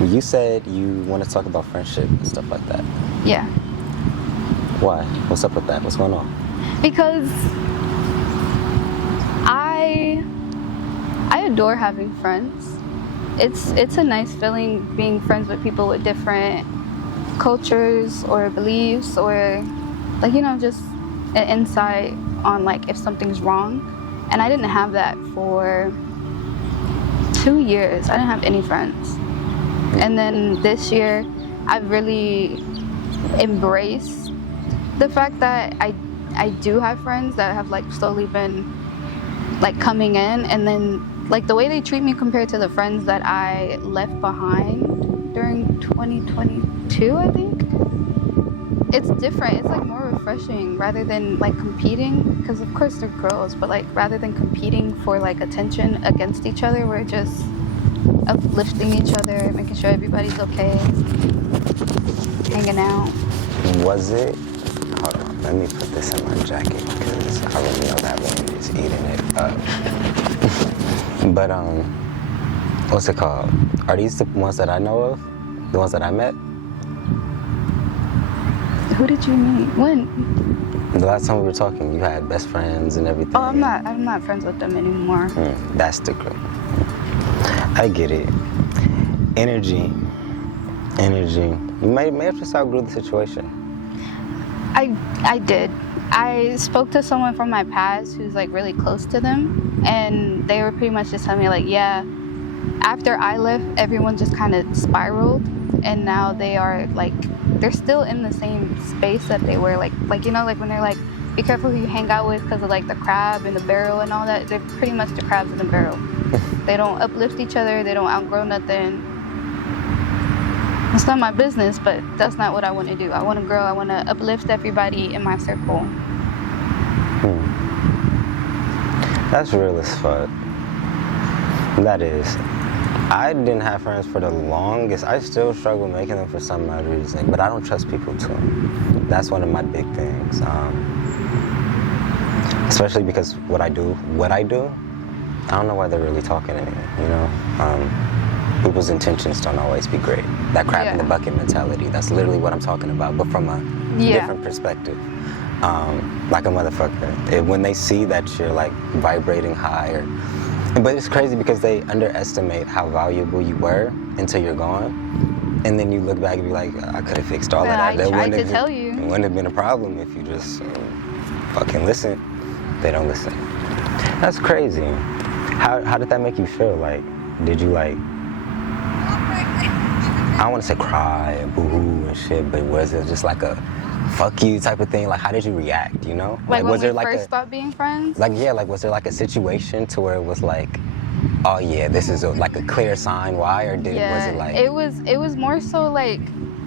You said you want to talk about friendship and stuff like that. Yeah. Why? What's up with that? What's going on? Because I adore having friends. It's a nice feeling being friends with people with different cultures or beliefs, or like, you know, just an insight on like if something's wrong. And I didn't have that for 2 years. I didn't have any friends. And then this year I've really embraced the fact that I do have friends that have like slowly been like coming in, and then like the way they treat me compared to the friends that I left behind during 2022, I think it's different. It's like more refreshing rather than like competing, because of course they're girls, but like rather than competing for like attention against each other, we're just uplifting each other, making sure everybody's okay, hanging out. Was it? Hold on, let me put this in my jacket because I already know that wind is eating it up. But what's it called? Are these the ones that I know of? The ones that I met? Who did you meet? When? The last time we were talking, you had best friends and everything. Oh, I'm not friends with them anymore. That's the group. I get it. Energy. You may have just outgrew the situation. I did. I spoke to someone from my past who's like really close to them, and they were pretty much just telling me like, yeah, after I left, everyone just kind of spiraled, and now they are like, they're still in the same space that they were like you know, like when they're like, be careful who you hang out with because of like the crab in the barrel and all that. They're pretty much the crabs in the barrel. They don't uplift each other. They don't outgrow nothing. It's not my business, but that's not what I want to do. I want to grow. I want to uplift everybody in my circle. That's real as fuck. That is. I didn't have friends for the longest. I still struggle making them for some odd reason, but I don't trust people too. That's one of my big things. Especially because what I do, I don't know why they're really talking to me, you know? People's intentions don't always be great. That crab in the bucket mentality, that's literally what I'm talking about, but from a different perspective. Like a motherfucker. When they see that you're like vibrating high, but it's crazy because they underestimate how valuable you were until you're gone. And then you look back and be like, I could have fixed all of that. I tried to tell you. It wouldn't have been a problem if you just fucking listen. They don't listen. That's crazy. How did that make you feel? Like, did you like, I don't want to say cry and boo-hoo and shit, but was it just like a fuck you type of thing? Like, how did you react, you know? Like when was there we first stopped being friends? Like, yeah, like, was there like a situation to where it was like, oh yeah, this is like a clear sign why, or was it like? It was more so like,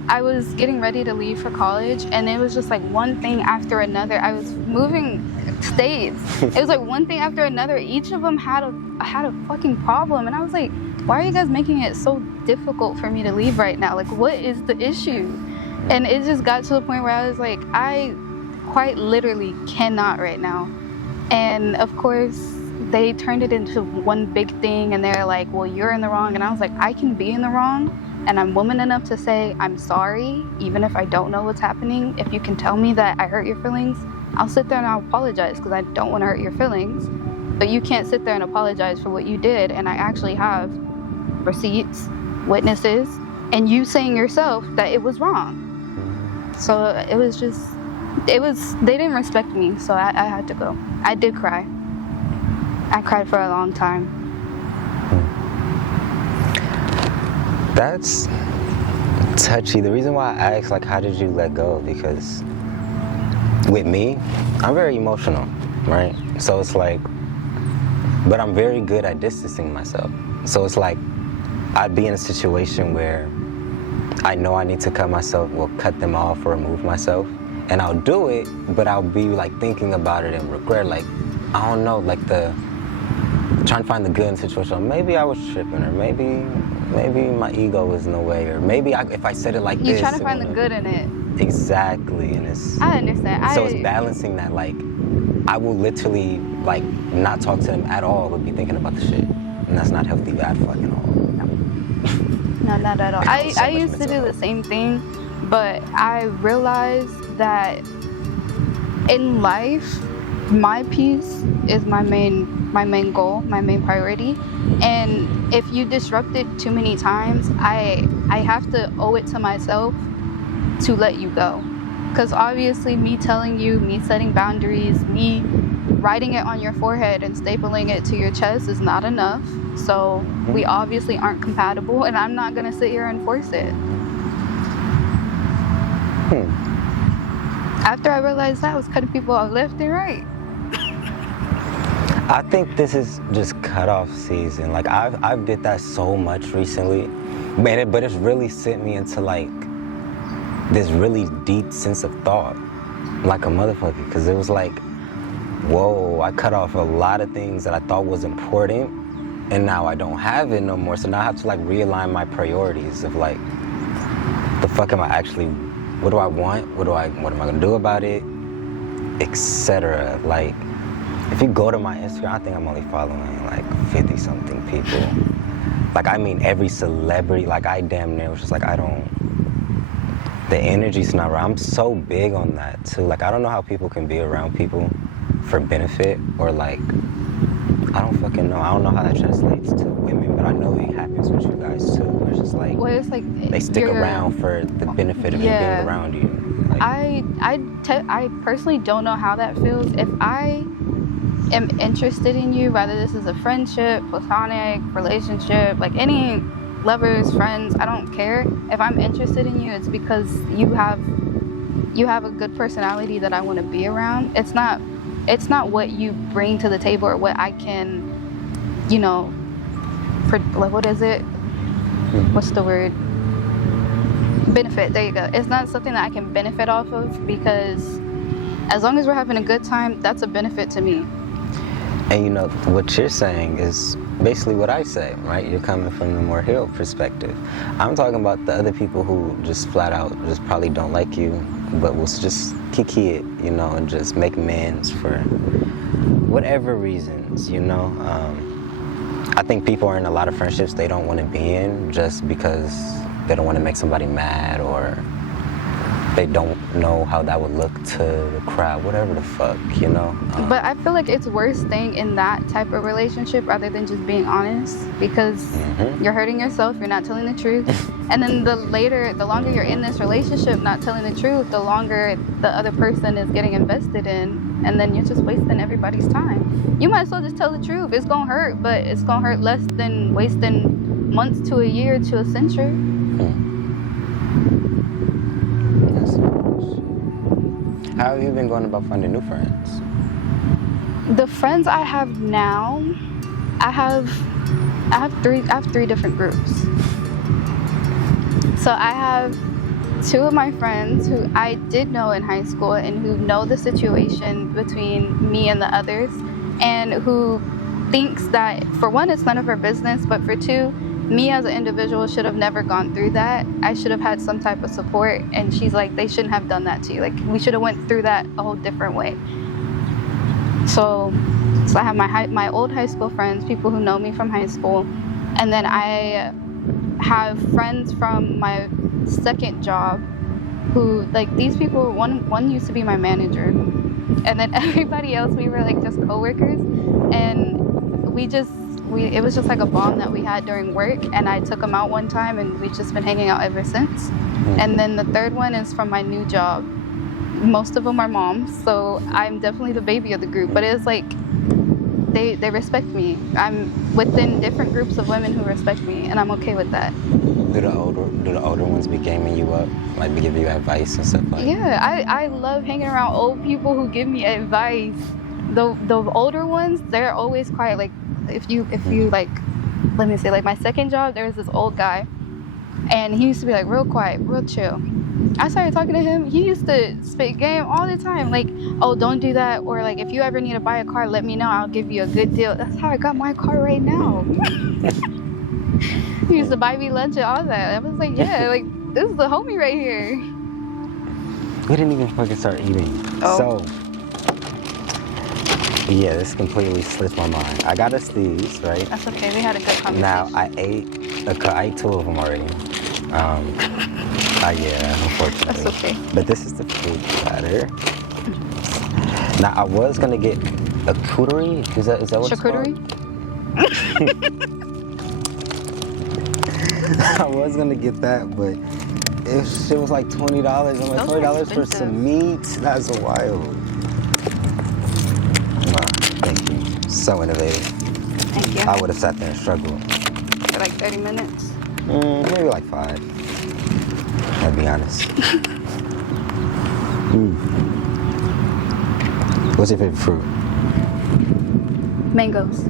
I was getting ready to leave for college, and it was just like one thing after another. I was moving states. It was like one thing after another. Each of them had a fucking problem, and I was like, why are you guys making it so difficult for me to leave right now? Like, what is the issue? And it just got to the point where I was like, I quite literally cannot right now. And of course, they turned it into one big thing, and they're like, well, you're in the wrong. And I was like, I can be in the wrong, and I'm woman enough to say I'm sorry, even if I don't know what's happening. If you can tell me that I hurt your feelings, I'll sit there and I'll apologize, because I don't want to hurt your feelings. But you can't sit there and apologize for what you did, and I actually have receipts, witnesses, and you saying yourself that it was wrong. So it was just, they didn't respect me, so I had to go. I did cry. I cried for a long time. That's touchy. The reason why I asked, like, how did you let go? Because with me, I'm very emotional, right? So it's like, but I'm very good at distancing myself. So it's like, I'd be in a situation where I know I need to cut them off or remove myself, and I'll do it, but I'll be like thinking about it and regret, like, I don't know, like trying to find the good in the situation. Maybe I was tripping, or maybe my ego was in the way, or maybe if I said it like this. You try to find the good in it. Exactly, and it's. I understand. So it's balancing that, like, I will literally like not talk to them at all, but be thinking about the shit, and that's not healthy at fucking all. No, not at all. So I much used to mental do the health. same thing, but I realized that in life, my peace is my main goal, my main priority. And if you disrupt it too many times, I have to owe it to myself to let you go. Because obviously, me telling you, me setting boundaries, me writing it on your forehead and stapling it to your chest is not enough. So we obviously aren't compatible, and I'm not gonna sit here and force it. After I realized that, I was cutting people off left and right. I think this is just cutoff season. Like I've did that so much recently, man. But it's really sent me into like this really deep sense of thought, like a motherfucker. Because it was like, whoa, I cut off a lot of things that I thought was important, and now I don't have it no more. So now I have to like realign my priorities of like, the fuck am I actually? What do I want? What am I gonna do about it? Etc. Like, if you go to my Instagram, I think I'm only following like 50 something people. Like, I mean, every celebrity, like I damn near was just like, the energy's not right. I'm so big on that too. Like, I don't know how people can be around people for benefit, or like, I don't fucking know. I don't know how that translates to women, but I know it happens with you guys too. Where it's just like, Well, it's like they stick around for the benefit of you being around you. Like, I personally don't know how that feels. If I am interested in you, whether this is a friendship, platonic, relationship, like any lovers, friends, I don't care. If I'm interested in you, it's because you have a good personality that I want to be around. It's not what you bring to the table or what I can, what is it? What's the word? Benefit. There you go. It's not something that I can benefit off of, because as long as we're having a good time, that's a benefit to me. And what you're saying is basically what I say, right? You're coming from the more healed perspective. I'm talking about the other people who just flat out just probably don't like you, but will just kiki it, and just make amends for whatever reasons, I think people are in a lot of friendships they don't want to be in just because they don't want to make somebody mad, or they don't know how that would look to the crowd, whatever the fuck, But I feel like it's worse staying in that type of relationship rather than just being honest, because you're hurting yourself, you're not telling the truth. And then the longer you're in this relationship not telling the truth, the longer the other person is getting invested in, and then you're just wasting everybody's time. You might as well just tell the truth. It's gonna hurt, but it's gonna hurt less than wasting months to a year to a century. How have you been going about finding new friends? The friends I have now, I have three different groups. So I have two of my friends who I did know in high school and who know the situation between me and the others, and who thinks that, for one, it's none of her business, but for two, me as an individual should have never gone through that. I should have had some type of support, and she's like, they shouldn't have done that to you. Like, we should have went through that a whole different way. So I have my old high school friends, people who know me from high school, and then I have friends from my second job who, like, these people, one used to be my manager, and then everybody else, we were like just coworkers, and it was just like a bond that we had during work, and I took them out one time, and we've just been hanging out ever since. And then the third one is from my new job. Most of them are moms, so I'm definitely the baby of the group, but it's like they respect me. I'm within different groups of women who respect me, and I'm okay with that. Do the older ones be gaming you up, like give you advice and stuff like that? Yeah, I love hanging around old people who give me advice. The older ones, they're always quiet. Like, if you like, let me say, like my second job, there was this old guy, and he used to be like real quiet, real chill. I started talking to him. He used to spit game all the time, like, oh, don't do that, or like, if you ever need to buy a car, let me know, I'll give you a good deal. That's how I got my car right now. He used to buy me lunch and all that. I was like, yeah, like, this is the homie right here. We didn't even fucking start eating. Oh. So Yeah, this completely slipped my mind. I got us these, right? That's okay. We had a good conversation. Now, I ate 2 of them already. Yeah, unfortunately. That's okay. But this is the fruit platter. Now, I was going to get a cooterie. Is that what Charcuterie? it's called? I was going to get that, but it was like $20. I'm like, $20 for some meat? That's wild. Nah, thank you. So innovative. Thank you. I would have sat there and struggled. For like 30 minutes? Maybe like 5. I'll be honest. What's your favorite fruit? Mangoes.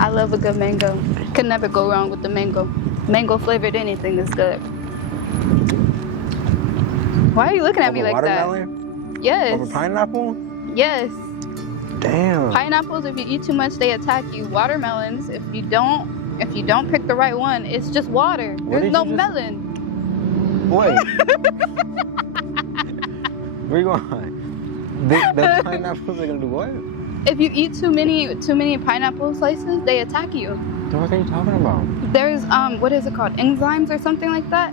I love a good mango. Could never go wrong with the mango. Mango flavored anything is good. Why are you looking at me like watermelon? that? Yes. Over pineapple? Yes. Damn. Pineapples, if you eat too much, they attack you. Watermelons, if you don't pick the right one, it's just water. There's no melon. Wait. Where you going? The pineapples are gonna do what? If you eat too many pineapple slices, they attack you. What are you talking about? There's what is it called? Enzymes or something like that.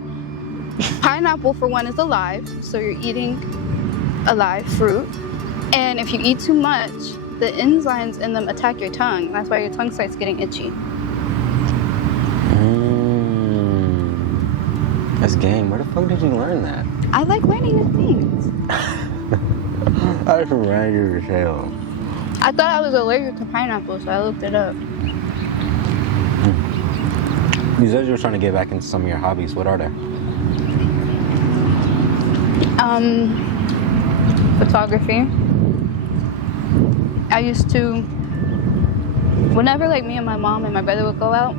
Pineapple, for one, is alive, so you're eating a live fruit. And if you eat too much, the enzymes in them attack your tongue. That's why your tongue starts getting itchy. That's game. Where the fuck did you learn that? I like learning new things. That's random as hell. I thought I was allergic to pineapple, so I looked it up. You said you were trying to get back into some of your hobbies. What are they? Photography. I used to, whenever like me and my mom and my brother would go out,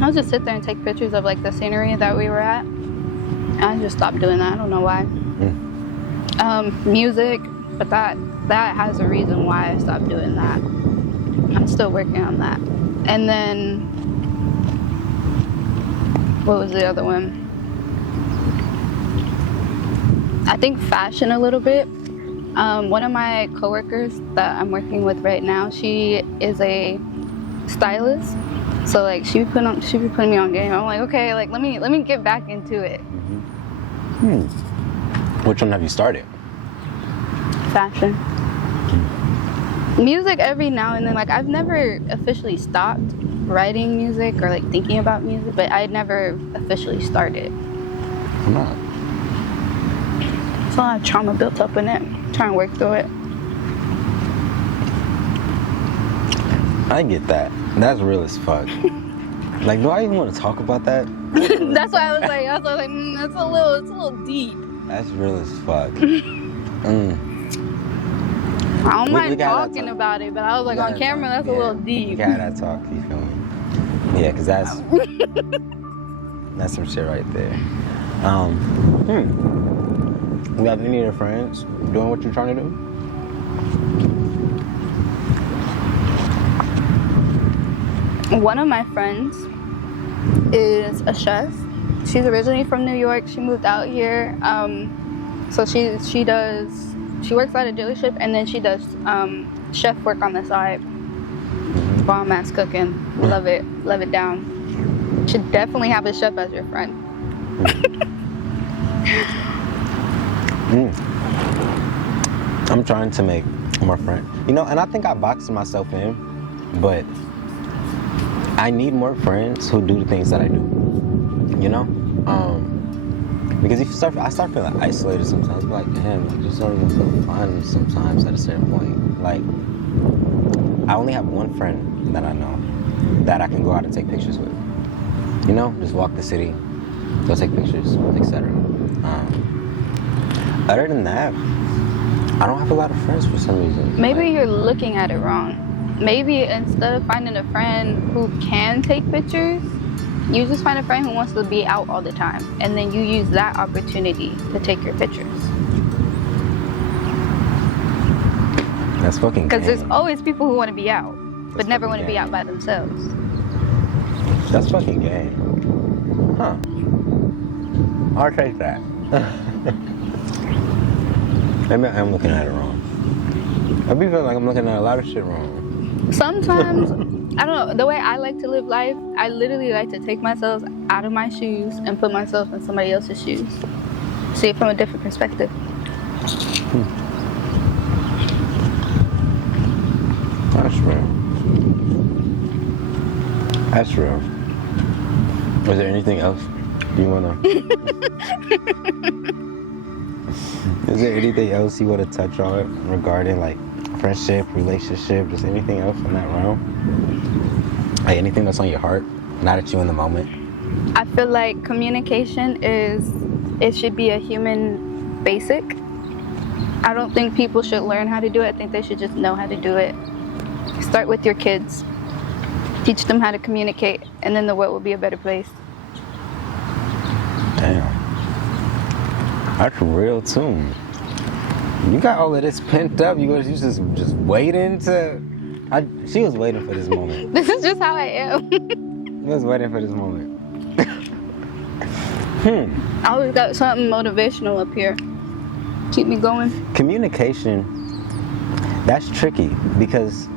I would just sit there and take pictures of like the scenery that we were at. And I just stopped doing that. I don't know why. Music, but that has a reason why I stopped doing that. I'm still working on that. And then, what was the other one? I think fashion a little bit. One of my coworkers that I'm working with right now, she is a stylist. So like she be putting me on game. I'm like, okay, like let me get back into it. Which one have you started? Fashion. Music every now and then. Like I've never officially stopped writing music or like thinking about music, but I never officially started. I'm not. There's a lot of trauma built up in it. I'm trying to work through it. I get that. That's real as fuck. Like, do I even want to talk about that? That's why I was like, it's a little deep. That's real as fuck. I don't mind talking about it, but I was like, on camera, that's a little deep. We got that talk, you feel me? Yeah, because that's some shit right there. You have any of your friends doing what you're trying to do? One of my friends is a chef. She's originally from New York. She moved out here. So she works at a dealership, and then she does chef work on the side. Bomb ass cooking. Love it down. Should definitely have a chef as your friend. I'm trying to make more friends. You know, and I think I boxed myself in, but I need more friends who do the things that I do. You know? Because I start feeling isolated sometimes. Like, damn, like, just don't even feel fun sometimes at a certain point. Like, I only have one friend that I know that I can go out and take pictures with. You know? Just walk the city, go take pictures, etc. Other than that, I don't have a lot of friends for some reason. Maybe you're looking at it wrong. Maybe instead of finding a friend who can take pictures, you just find a friend who wants to be out all the time, and then you use that opportunity to take your pictures. That's fucking Because there's always people who want to be out, but never want to be out by themselves. That's fucking gay. Huh. I'll take that. Maybe I'm looking at it wrong. I be feeling like I'm looking at a lot of shit wrong. Sometimes, I don't know, the way I like to live life, I literally like to take myself out of my shoes and put myself in somebody else's shoes. See it from a different perspective. That's real. That's real. Was there anything else you wanna? Is there anything else you wanna touch on regarding like friendship, relationship, just anything else in that realm? Like anything that's on your heart, not at you in the moment? I feel like communication it should be a human basic. I don't think people should learn how to do it. I think they should just know how to do it. Start with your kids. Teach them how to communicate, and then the world will be a better place. Damn. That's real too. You got all of this pent up. You just waiting to. She was waiting for this moment. This is just how I am. She was waiting for this moment. I always got something motivational up here. Keep me going. Communication, that's tricky because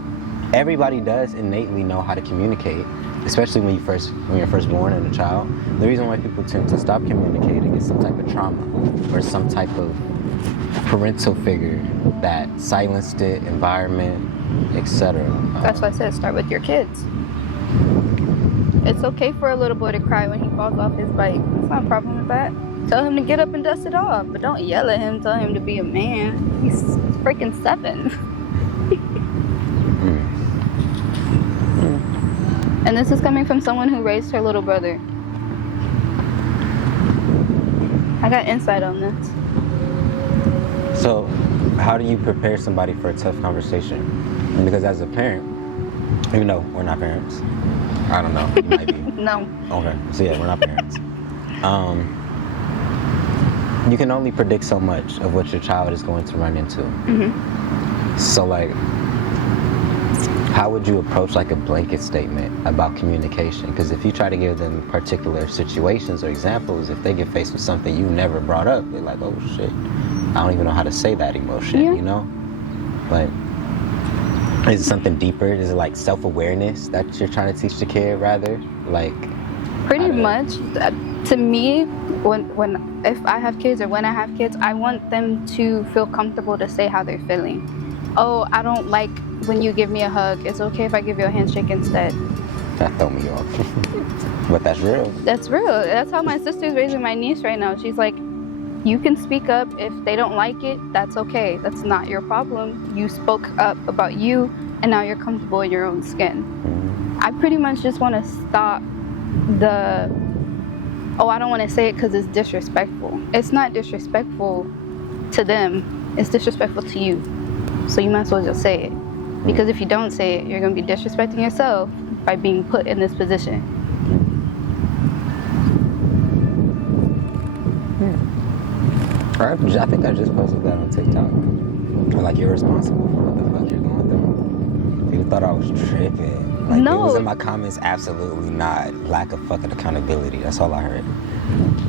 everybody does innately know how to communicate, especially when you're first born and a child. The reason why people tend to stop communicating is some type of trauma or some type of parental figure that silenced it, environment, etc. That's why I said start with your kids. It's okay for a little boy to cry when he falls off his bike. There's not a problem with that. Tell him to get up and dust it off, but don't yell at him, tell him to be a man. He's freaking 7. And this is coming from someone who raised her little brother. I got insight on this. So, how do you prepare somebody for a tough conversation? Because as a parent, even though we're not parents, I don't know, you might be. No. Okay, so yeah, we're not parents. You can only predict so much of what your child is going to run into. Mm-hmm. So like, how would you approach like a blanket statement about communication? Because if you try to give them particular situations or examples, if they get faced with something you never brought up, they're like, oh shit, I don't even know how to say that emotion, you know? Like, is it something deeper? Is it like self-awareness that you're trying to teach the kid rather? Like, pretty much. To me, if I have kids or when I have kids, I want them to feel comfortable to say how they're feeling. Oh, I don't like when you give me a hug. It's okay if I give you a handshake instead. That throw me off. But that's real. That's real. That's how my sister's raising my niece right now. She's like, you can speak up. If they don't like it, that's okay. That's not your problem. You spoke up about you, and now you're comfortable in your own skin. I pretty much just want to stop the, oh, I don't want to say it because it's disrespectful. It's not disrespectful to them. It's disrespectful to you. So you might as well just say it. Because if you don't say it, you're going to be disrespecting yourself by being put in this position. I think I just posted that on TikTok. Like, you're responsible for what the fuck you're going through. People thought I was tripping. Like, No. it was in my comments, absolutely not. Lack of fucking accountability. That's all I heard.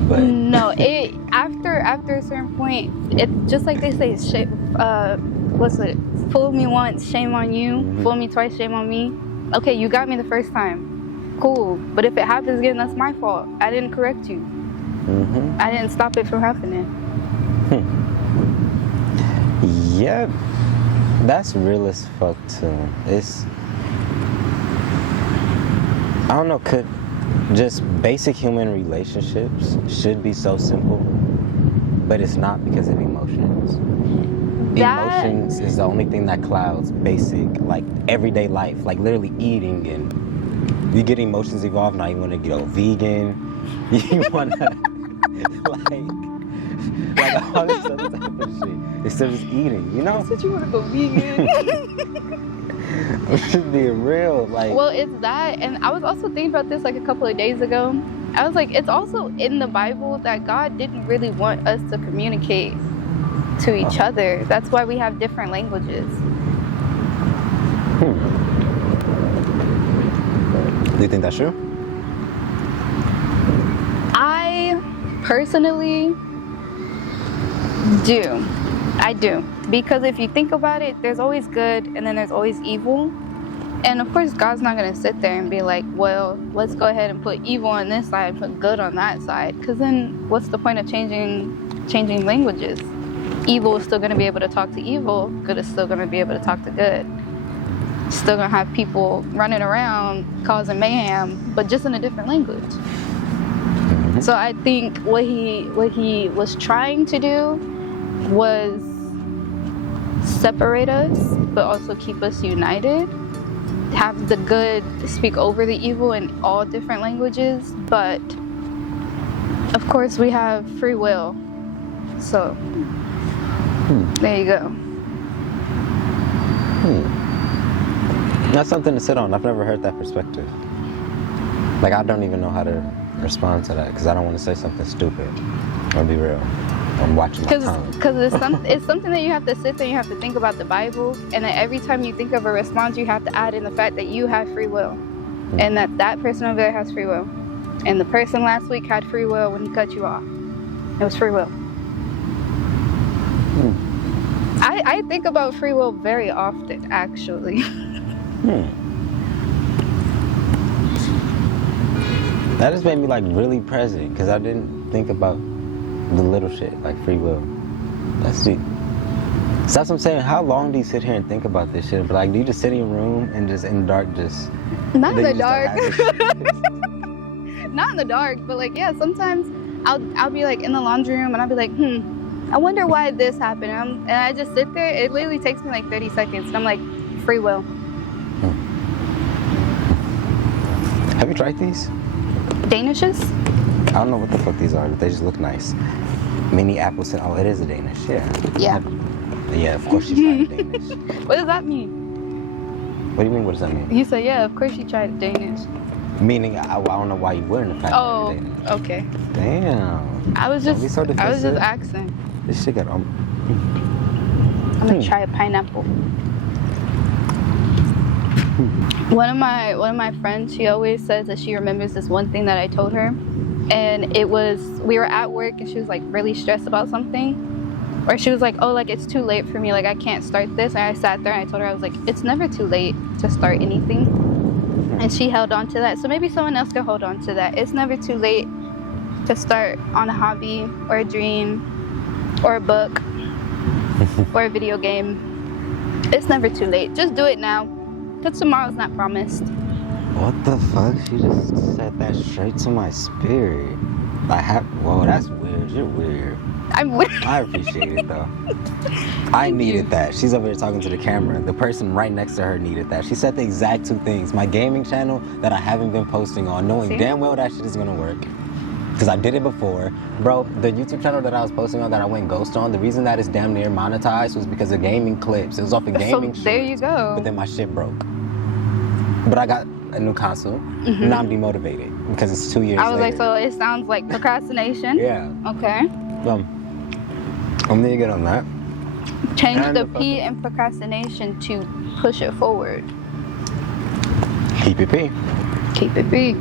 But No, it after a certain point, it just like they say, what's it? Fool me once, shame on you. Mm-hmm. Fool me twice, shame on me. Okay, you got me the first time. Cool. But if it happens again, that's my fault. I didn't correct you. Mm-hmm. I didn't stop it from happening. Yeah, that's real as fuck too. I don't know, could just basic human relationships should be so simple, but it's not because of emotions. Emotions is the only thing that clouds basic, like everyday life, like literally eating, and you get emotions involved. Now you want to go vegan, you want to like all this other type of shit instead of just eating, you know? I said you want to go vegan. I'm just being real, like. Well, it's that, and I was also thinking about this like a couple of days ago. I was like, it's also in the Bible that God didn't really want us to communicate to each other. That's why we have different languages. Do you think that's true? I personally do. I do. Because if you think about it, there's always good and then there's always evil. And of course, God's not going to sit there and be like, well, let's go ahead and put evil on this side and put good on that side. Because then what's the point of changing languages? Evil is still going to be able to talk to evil. Good is still going to be able to talk to good. Still going to have people running around causing mayhem, but just in a different language. So I think what he was trying to do was separate us, but also keep us united. Have the good speak over the evil in all different languages, but of course we have free will. So there you go. That's something to sit on. I've never heard that perspective. Like, I don't even know how to respond to that because I don't want to say something stupid. I'll be real. I'm watching my tongue. Because it's something that you have to sit there and you have to think about the Bible, and then every time you think of a response, you have to add in the fact that you have free will, and that person over there has free will, and the person last week had free will when he cut you off. It was free will. I think about free will very often, actually. That just made me like really present because I didn't think about the little shit like free will. That's deep. So that's what I'm saying. How long do you sit here and think about this shit? But like, do you just sit in your room and just in the dark, just not in the dark? Not in the dark, but like, yeah, sometimes I'll be like in the laundry room and I'll be like, I wonder why this happened. And I just sit there. It literally takes me like 30 seconds, and I'm like, free will. Have you tried these? Danishes? I don't know what the fuck these are, but they just look nice. Mini apple cinnamon. Oh, it is a Danish. Yeah. Yeah. Yeah, of course you tried a Danish. What does that mean? What do you mean? What does that mean? You said, yeah, of course you tried Danish. Meaning, I don't know why you wouldn't have tried Danish. Okay. Damn. I was just asking. This shit got I'm gonna try a pineapple. One of my friends, she always says that she remembers this one thing that I told her, and it was, we were at work and she was like really stressed about something, or she was like, oh, like it's too late for me, like I can't start this. And I sat there and I told her, I was like, it's never too late to start anything. And she held on to that. So maybe someone else can hold on to that. It's never too late to start on a hobby or a dream or a book or a video game. It's never too late. Just do it now, because tomorrow's not promised. What the fuck? She just said that straight to my spirit. Whoa, that's weird. You're weird. I'm weird. I appreciate it though. I needed that. She's over there talking to the camera. The person right next to her needed that. She said the exact two things. My gaming channel that I haven't been posting on, knowing damn well that shit is gonna work. Because I did it before. Bro, the YouTube channel that I was posting on that I went ghost on, the reason that it's damn near monetized was because of gaming clips. It was off of gaming shit. So there you go. But then my shit broke. But I got a new console. Now I'm demotivated because it's 2 years later. I was like, so it sounds like procrastination? Yeah. Okay. I'm gonna get on that. Change the P in procrastination to push it forward. Keep it P. Keep it P.